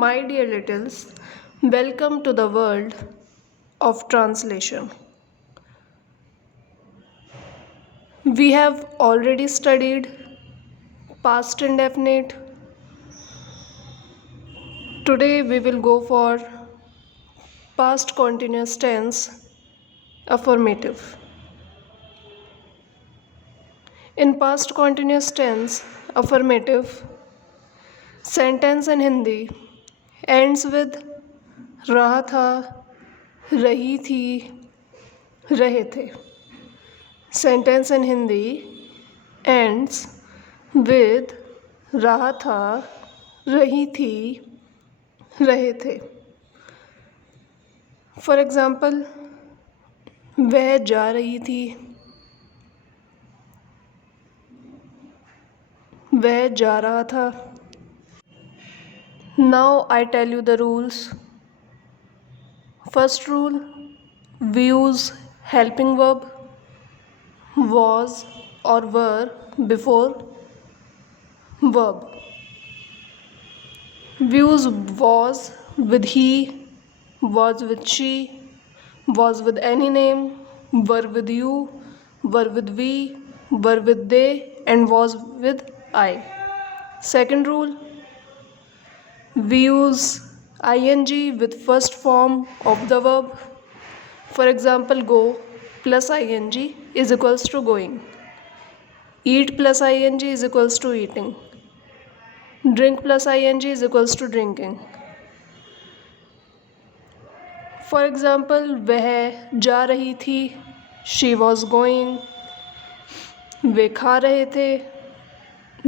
My dear littles, welcome to the world of translation. We have already studied past indefinite. Today we will go for past continuous tense affirmative. In past continuous tense affirmative, sentence in Hindi ends with रहा था, रही थी, रहे थे. Sentence in Hindi ends with रहा था, रही थी, रहे थे. फॉर एग्ज़ाम्पल, वह जा रही थी, वह जा रहा था. Now I tell you the rules. First rule, we use helping verb was or were before verb. We use was with he, was with she, was with any name, were with you, were with we, were with they, and was with I. Second rule, we use ing with first form of the verb. For example, go plus ing is equals to going. Eat plus ing is equals to eating. Drink plus ing is equals to drinking. For example, वह जा रही थी, she was going. वे खा रहे थे,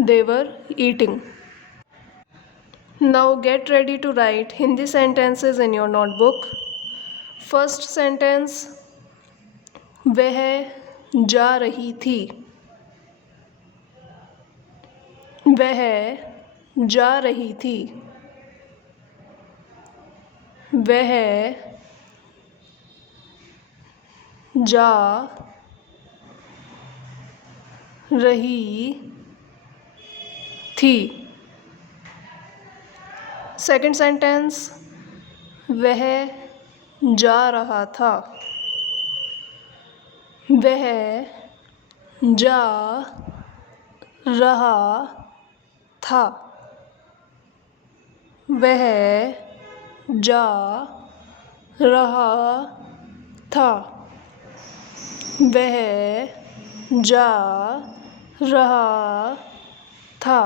they were eating. Now get ready to write Hindi sentences in your notebook. First sentence, वह जा रही थी. वह जा रही थी. वह जा रही थी. सेकंड सेंटेंस, वह जा रहा था. वह जा रहा था. वह जा रहा था. वह जा रहा था.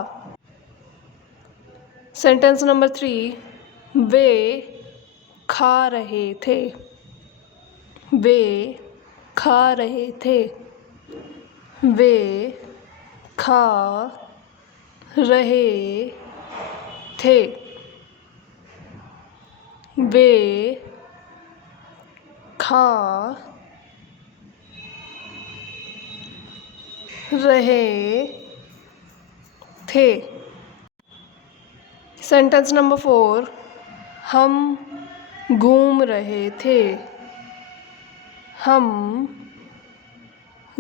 सेंटेंस नंबर 3, वे खा रहे थे. वे खा रहे थे. वे खा रहे थे. वे खा रहे थे. सेंटेंस नंबर 4, हम घूम रहे थे. हम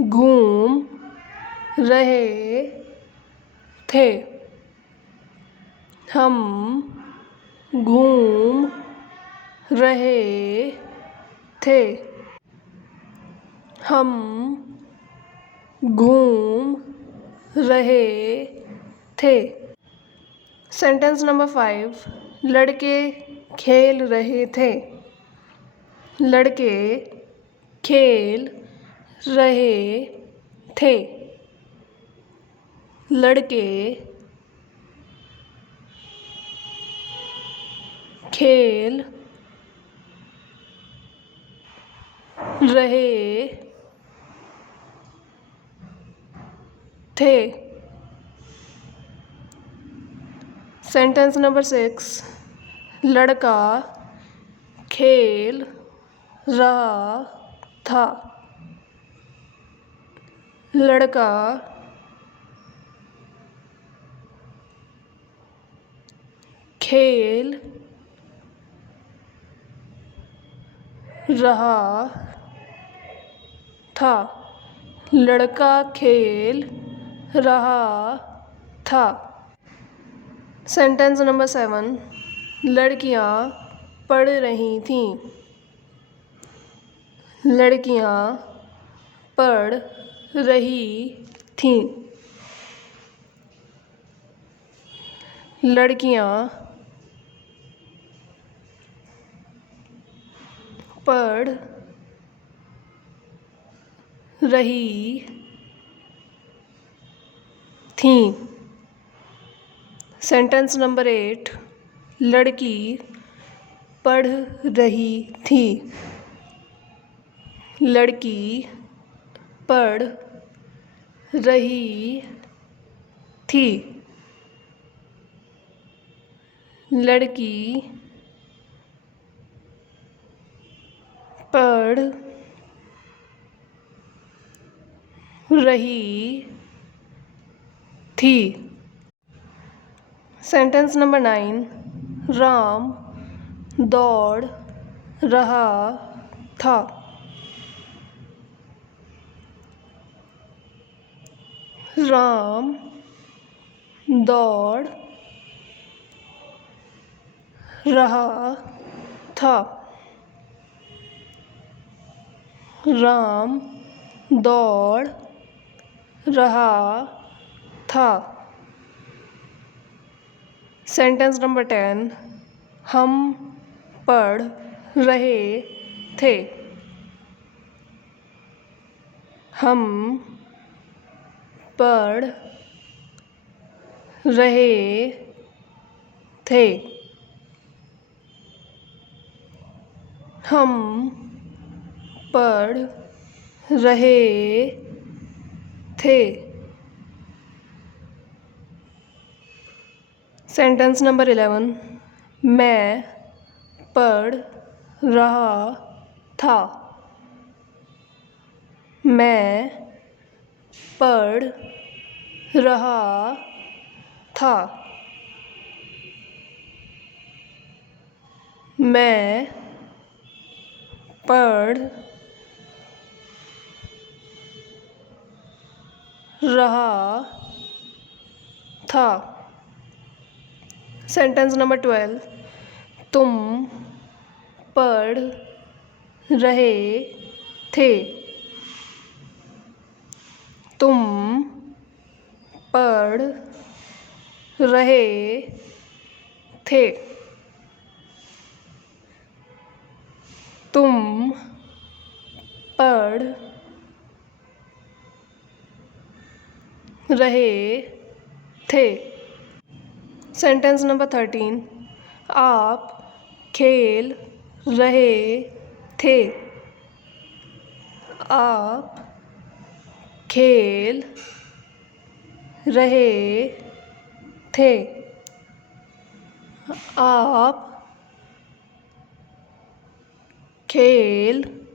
घूम रहे थे. हम घूम रहे थे. हम घूम रहे थे. सेंटेंस नंबर 5, लड़के खेल रहे थे. लड़के खेल रहे थे. लड़के खेल रहे थे. सेंटेंस नंबर 6, लड़का खेल रहा था. लड़का खेल रहा था. लड़का खेल रहा था. सेंटेंस नंबर 7, लड़कियां पढ़ रही थीं। लड़कियां पढ़ रही थीं। लड़कियां पढ़ रही थीं। सेंटेंस नंबर 8, लड़की पढ़ रही थी। लड़की पढ़ रही थी। लड़की पढ़ रही थी। सेंटेंस नंबर 9, राम दौड़ रहा था। राम दौड़ रहा था। राम दौड़ रहा था। सेंटेंस नंबर 10, हम पढ़ रहे थे। हम पढ़ रहे थे। हम पढ़ रहे थे। सेंटेंस नंबर 11, मैं पढ़ रहा था। मैं पढ़ रहा था। मैं पढ़ रहा था। सेंटेंस नंबर 12, तुम पढ़ रहे थे। तुम पढ़ रहे थे। तुम पढ़ रहे थे। सेंटेंस नंबर 13, आप खेल रहे थे। आप खेल रहे थे। आप खेल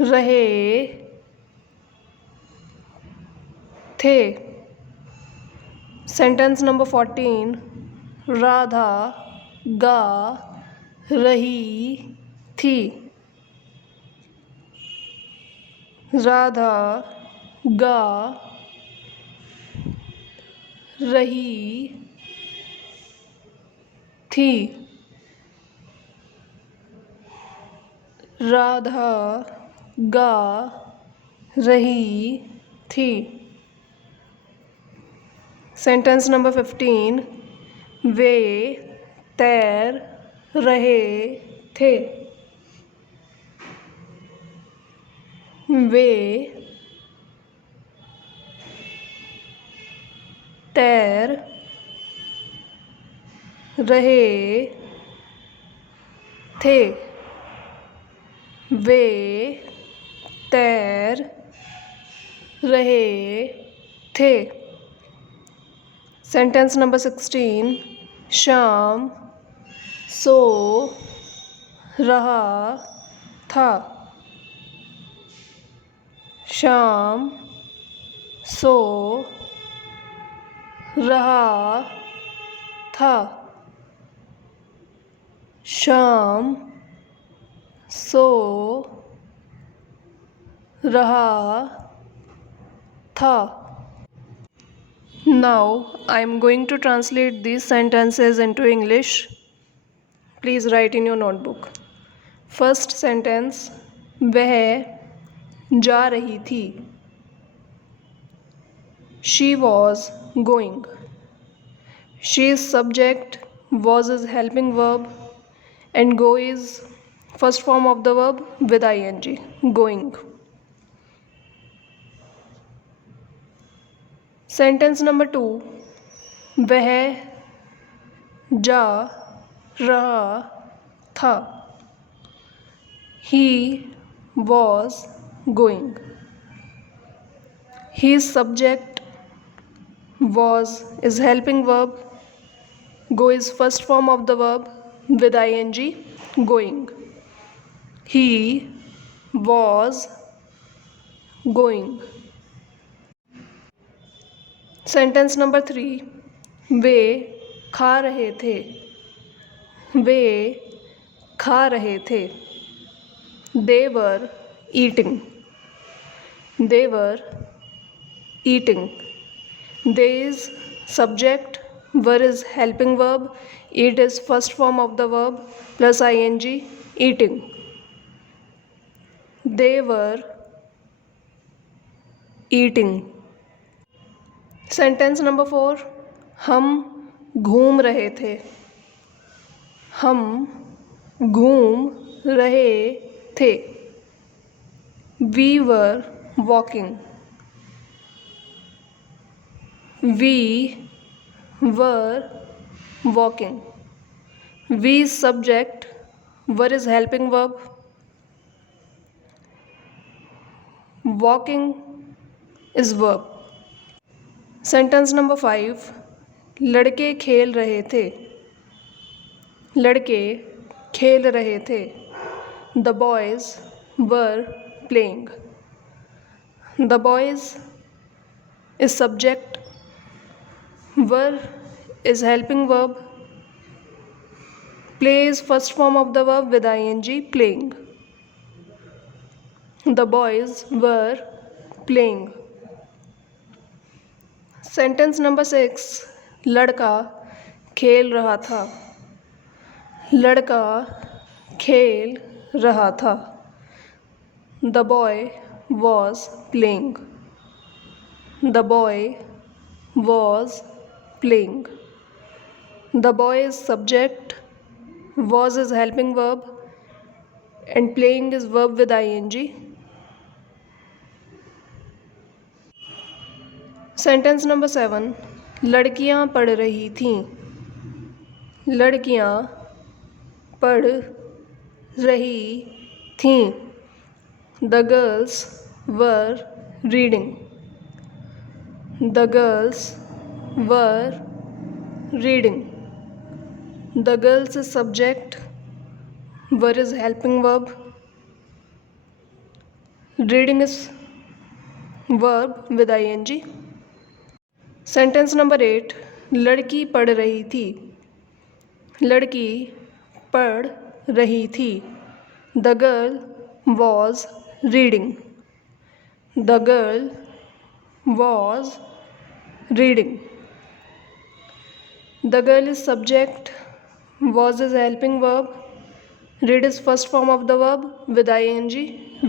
रहे थे। सेंटेंस नंबर 14, राधा गा रही थी। राधा गा रही थी। राधा गा रही थी। सेंटेंस नंबर 15, वे तैर रहे थे। वे तैर रहे थे। वे तैर रहे थे। सेंटेंस नंबर 16, श्याम सो रहा था। श्याम सो रहा था। श्याम सो रहा था। Now I am going to translate these sentences into English. Please write in your notebook. First sentence, वह जा रही थी. She was going. She is subject, was is helping verb, and go is first form of the verb with ing. Going. Sentence number 2. वह जा रहा था. He was going. He is subject, was is helping verb, go is first form of the verb with ing, going. He was going. Sentence number 3. वे खा रहे थे. वे खा रहे थे. They were eating. They were eating. They is subject, were is helping verb, eat is first form of the verb plus ing, eating. They were eating. Sentence number 4. हम घूम रहे थे. हम घूम रहे थे. We were walking. We were walking. We is subject, were is helping verb. Walking is verb. Sentence number 5. लड़के खेल रहे थे. लड़के खेल रहे थे. The boys were playing. The boys is subject, were is helping verb, play is first form of the verb with ing, playing. The boys were playing. Sentence number 6. लड़का खेल रहा था. लड़का खेल रहा था. The boy was playing. The boy was playing. The boy is subject, was is helping verb, and playing is verb with ing. Sentence number 7. लड़कियां पढ़ रही थीं. लड़कियां पढ़ रही थीं. The girls were reading. The girls were reading. The girls is subject, were is helping verb, reading is verb with ing. Sentence number 8. लड़की पढ़ रही थी. लड़की पढ़ रही थी. The girl was reading. The girl was reading. The girl is subject, was is helping verb, read is first form of the verb with ing,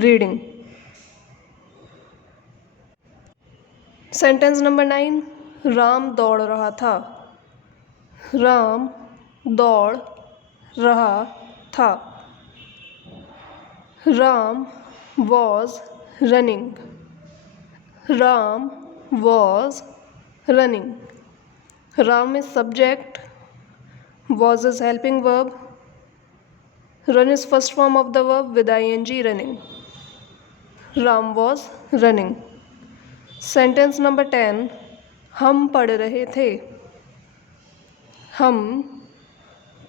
reading. Sentence number 9. Ram दौड़ रहा था. राम दौड़ रहा था. Ram was running. Ram was running. Ram is subject, was is helping verb, run is first form of the verb with ing, running. Ram was running. Sentence number 10. हम पढ़ रहे थे. हम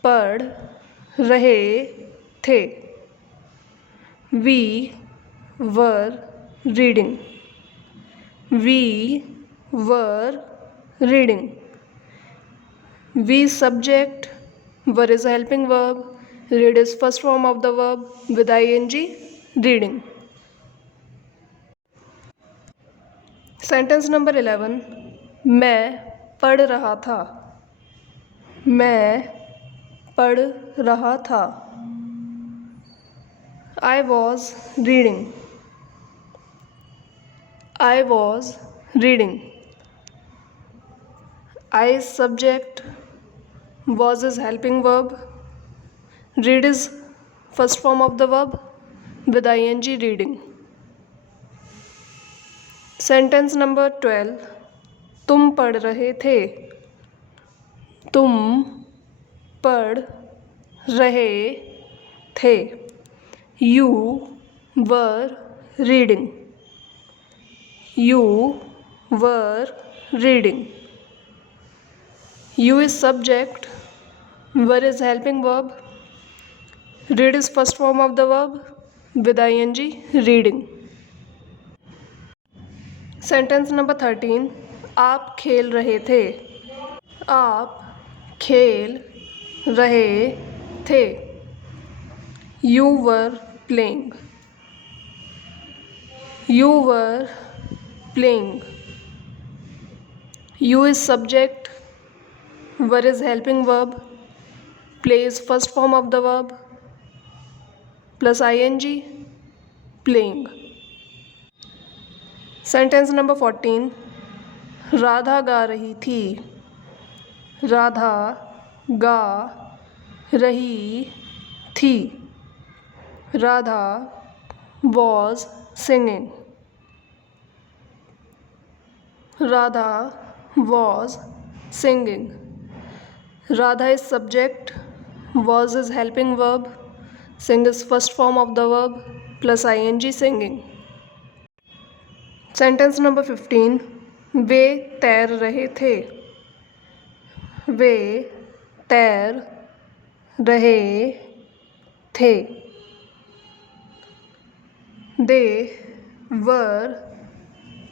पढ़ रहे थे. We were reading. We were reading. We subject, were is helping verb, read is first form of the verb with ing, reading. Sentence number 11. मैं पढ़ रहा था। मैं पढ़ रहा था। I was reading. I was reading. I is subject. Was is helping verb. Read is first form of the verb with ing reading. Sentence number 12. तुम पढ़ रहे थे। तुम पढ़ रहे थे। You were reading. You were reading. You is subject. Were is helping verb. Read is first form of the verb with ing reading. Sentence number 13. आप खेल रहे थे। आप खेल रहे थे। You were playing. You were playing. You is subject. Were is helping verb. Play is first form of the verb plus ing, playing. Sentence number 14. Radha गा रही थी। राधा गा रही थी। Radha was singing. Radha was singing. Radha is subject. Was is helping verb. Sing is first form of the verb plus ing, singing. Sentence number 15. वे तैर रहे थे। वे तैर रहे थे। They were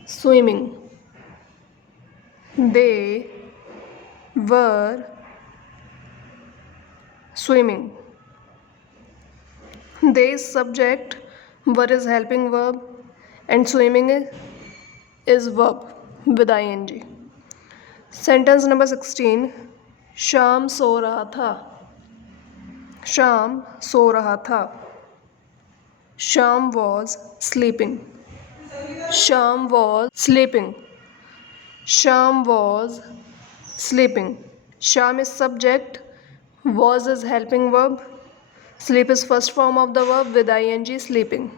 swimming. They were swimming. They is subject, were is helping verb, and swimming is verb with ing. Sentence number 16. शाम सो रहा था। शाम सो रहा था। Sham was sleeping. Sham was sleeping. Sham was sleeping. Sham is subject. Was is helping verb. Sleep is first form of the verb with ing, sleeping.